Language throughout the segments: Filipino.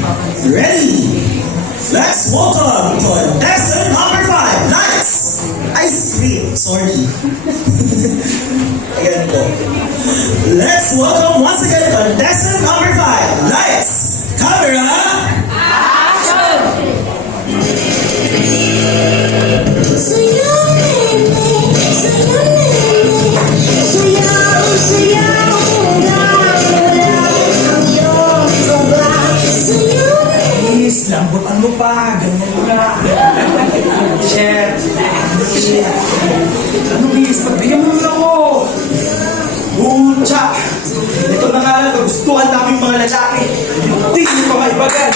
Ready? Let's welcome contestant number 5, Lights! Ice cream, sorry. Again po. Let's welcome once again contestant number 5, Lights! Camera! Lambutan mo pa, ganyan mo na. Chef, ano bis, pagbigyan mo naman ako. Bucha! Ito na nga lang, kagustuhan namin mga lalaki. Hindi mo pa maibagan.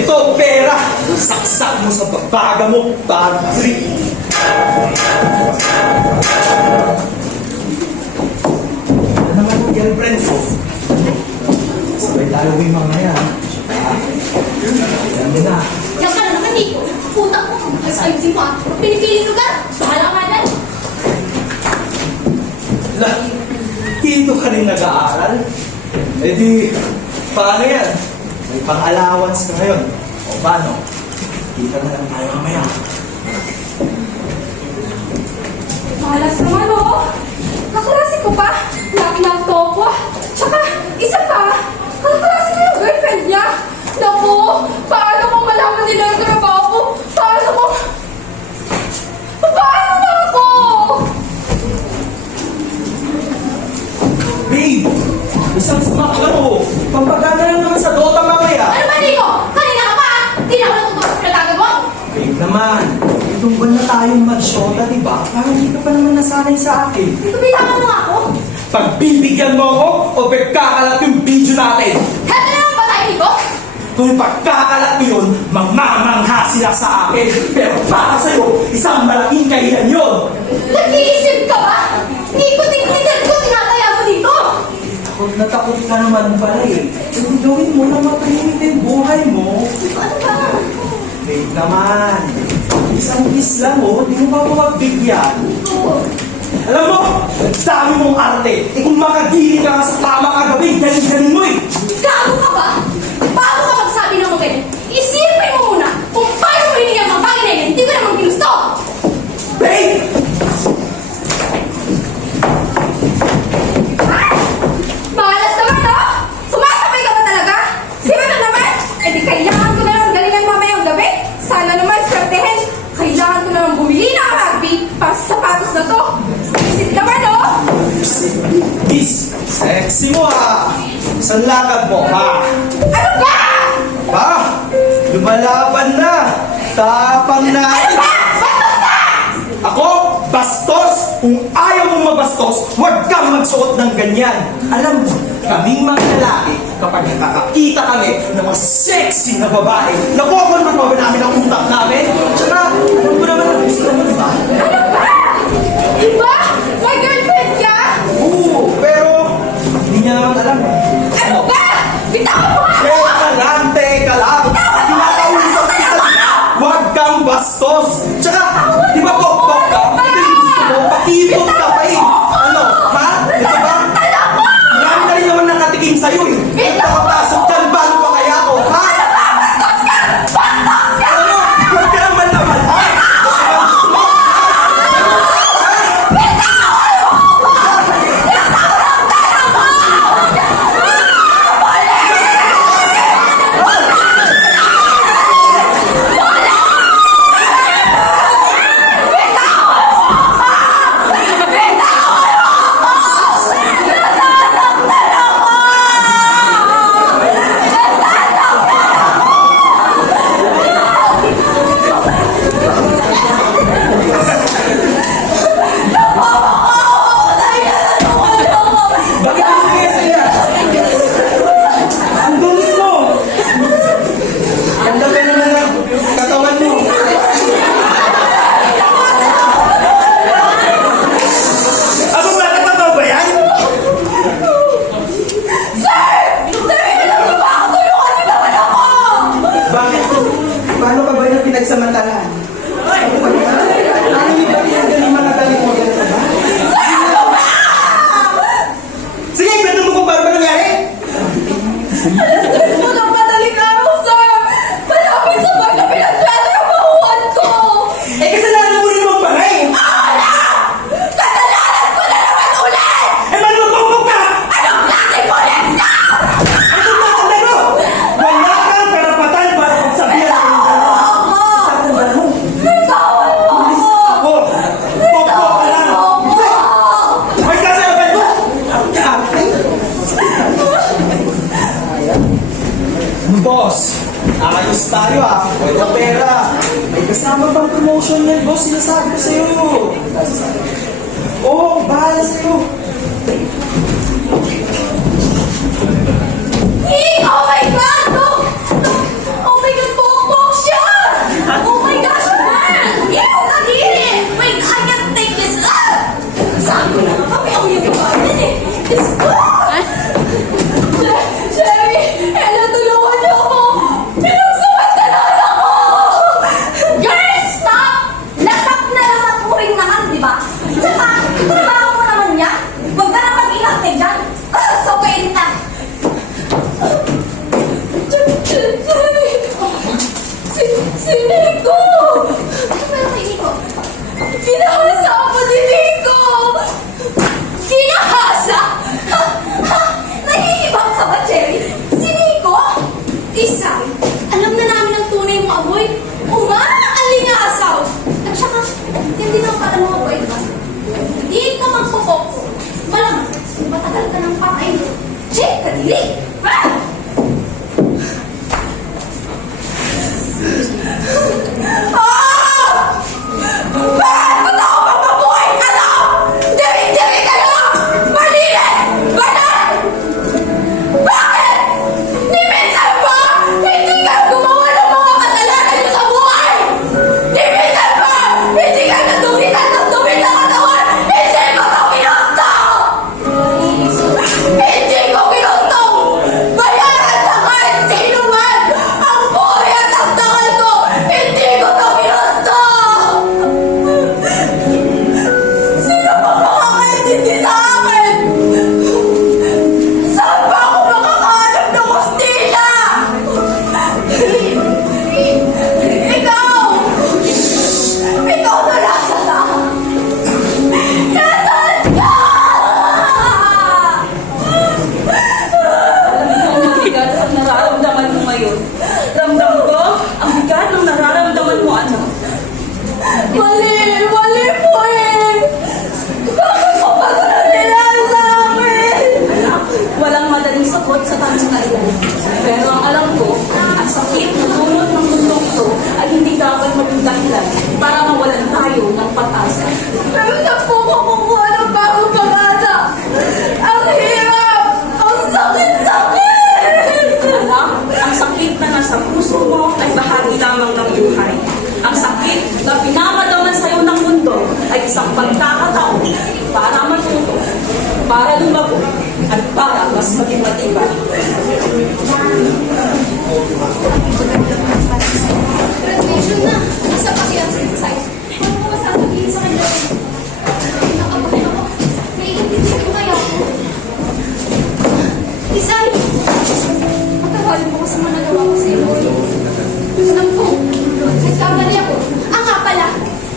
Ito, pera. Saksak mo sa babaga mo, parang trip. Ano naman ang girlfriend ko? Sabay tayo yung mga yan. Yan na. Yan ka na naman dito. Putang mo. Ayusin mo ah. Pinipiling lugar. Bahala ka na. Dito ka rin nag-aaral? Eh di, paano yan? May pang-allowance ka ngayon. O paano? Kita na lang tayo mamaya. Malas naman oh. Kaklase ko pa. Knock-knock to ako. Tsaka, isa pa. Kaklase na yung girlfriend niya. Naku, paano kung malaman nila yung trabaho ko? Paano mo ako? Babe! Isang smack lang o. Pampagana lang naman sa Dota mamaya. Ano ba, Nico? Kanina ka pa. Hindi na ako natutuwa sa pinagagawa ko. Babe naman, itong buwan na tayong mag-shota, diba? Parang hindi ka pa naman nasanay sa akin. Dito bilangan mo ako. Pagbibigyan mo ako o pagkakalat yung video natin? Heto na lang ba tayo, Nico? Kung pagkakalat mo yun, mamamangha sila sa akin. Pero para sa'yo, isang malaking kahilan yun. Nag-iisip ka ba? Nico, tingnan ko tinataya mo dito. Takot na takot ka naman pala eh. Kung gawin mo na matahimik yung buhay mo. Ano ba? Wait naman. Isang kiss lang oh, di mo ba mapagbigyan? Oo. Alam mo, ang dami mong arte. Eh kung makagili ka nga sa tama kagabi, galing-galing mo eh. Gago ka ba? Bago ka magsabi ng mga ganyan, isipin mo muna kung paano mo hinigyan mga bagay na yun, hindi ko naman ginusto! Babe! Ay! Malas naman, no? Sumasabay ka ba talaga? Sino na naman? Eh di kailangan ko na lang galingan mamayang gabi. Sana naman swertehin. Kailangan ko na lang bumili ng rugby para sa sapatos na to. Isip naman, no? Miss, sexy mo ah. Saan lakad mo, ha? Ano ba? Ha? Lumalaban na. Tapang na. Ano ba? Bastos na! Ako, bastos! Kung ayaw mong mabastos, huwag kang magsuot ng ganyan. Alam mo, kaming mga lalaki, kapag nakakakita kami ng mga sexy na babae, nakukulat pa ba namin ang utak namin? Tsaka, alam mo naman ang gusto naman, di ba? Ano ba? Diba? May girlfriend ka? Oo, pero hindi niya naman alam. Ano ba? Bitawan mo ako! Teka lang! Tinakausap kita na! Huwag kang bastos! Tsaka, di ba pokpok ka? Ito yung gusto mo, pakipot ka pa eh! Ano, ha? Ito ba? Marami na rin naman nakatikim sa'yo eh! Nakapasok dyan, bago pa kaya ako, ha? Bastos ka! Bastos ka! Ano? Huwag ka naman naman, ha? Gusto mo? Bakit ang kaya sa'yo? Ang dulis mo! Ang dami naman ng katawan mo! Ano ba? Natataw ba yan? Sir! Sir! Ano ba ako? Tulungan niyo naman ako! Bakit? Paano ka ba yung pinagsamantalahan? Ano ba yan? Ano yung ba pinagaling mga galing mo? Ganun ka ba? Sir! Ano ba? Sige, kwento mo kung paano ba nangyari? Alas 3 po ng madaling araw, sir! boss. Ayos tayo ah. Ito pera. May kasama pang promotion yan, boss. Sinasabi ko sa'yo. Oo, bahala sa'yo. Oh my God! Oh my God, pokpok siya! Oh my gosh, man! Ew, kadiri! Wait, I can't take this! Sabi ko na nga kami, ako yung gawain eh! Diyos ko! Sherry! Hello, tulungan niyo ako! Pinagsamantalaan ako! Girl, stop! Lasap na lasap mo rin naman, di ba? Tsaka, trabaho mo naman yan! Huwag ka na mag-ilate dyan! So, pwede na! Si Nico! Ano meron kay Nico? Ginahasa ako ni Nico! Ginahasa? Ha? Ha? Nahihibang ka ba, Cherry? Si Nico? Isay, alam na namin ang tunay mong amoy. Umaalingasaw! At saka, hindi naman pala mga boy, diba? Hindi ka magpupok. Malamang, matagal ka ng patay. Che, kadili! Ah! Ah! Bakit ba't ako magpabuhay ka na? Diri-diri ka na! Malinis! Banal! Bakit? Ni minsan ba? Hindi ka gumawa ng mga kasalanan niyo sa buhay! Ni minsan ba? Hindi ka natubitan ng tubig sa katawan! Hindi ko ito pinusto! Hindi ko pinusto! Bayaran na kahit sino man! Ang buhay at ang takal ko! Hindi ko ito pinusto! Sino pa makakaintindi sa akin? Saan ba ako makakahanap ng hostila? Ikaw! Ikaw na nasa ka! Nasaan ka? Ang bigat ang nararamdaman mo ngayon. Ramdam ko ang bigat ng nararamdaman mo, anak. Mali po eh! Bakit mo ba ito nangyayari sa akin? Anak, walang madaling sagot sa tanong na iyan. Pero ang alam ko, ang sakit na dulot ng mundong ito ay hindi dapat maging dahilan para mawalan tayo ng pag-asa. Pero na po kumukuha ng bagong pag-asa! Ang hirap! Ang sakit-sakit! Anak, ang sakit na nasa puso mo ay bahagi lamang ng buhay. Ang sakit na pinamadaman sa'yo ng mundo ay isang pagkakataon para matuto, para lumago, at para mas maging matibay. Graduation na! Isa pa siya sa inside. Ano ko sasabihin sa kanya? Nakabuhay ako. Naiintindihan ko kaya ako. Isay! Patawarin mo ko sa mga nagawa ko sa iyo. Alam ko, nagkamali ako. Ah, nga pala!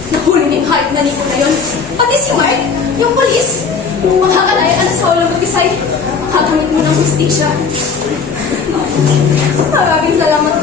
Nahuli ni Heart na Nico na yun. Pati si Mark, yung polis. Makakalaya ka na sa ulo mo, Isay. Makakamit mo ng hustisya. Maraming salamat,